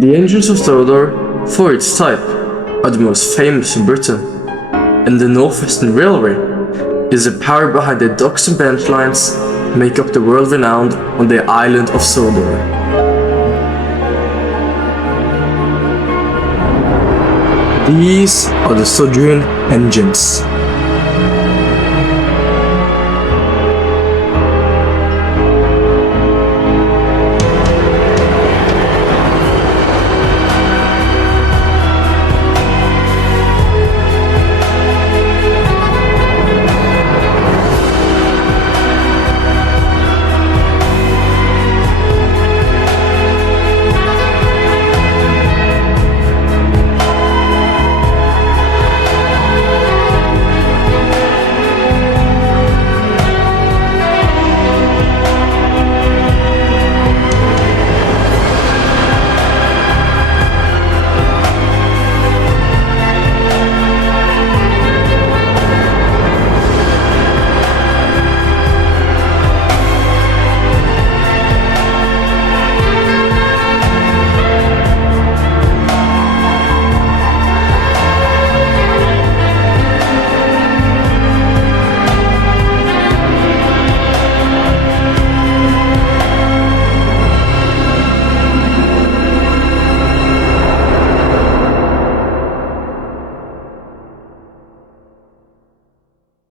The engines of Sodor, for its type, are the most famous in Britain, and the Northwestern Railway is the power behind the docks and bench lines that make up the world renowned on the island of Sodor. These are the Sudrian engines.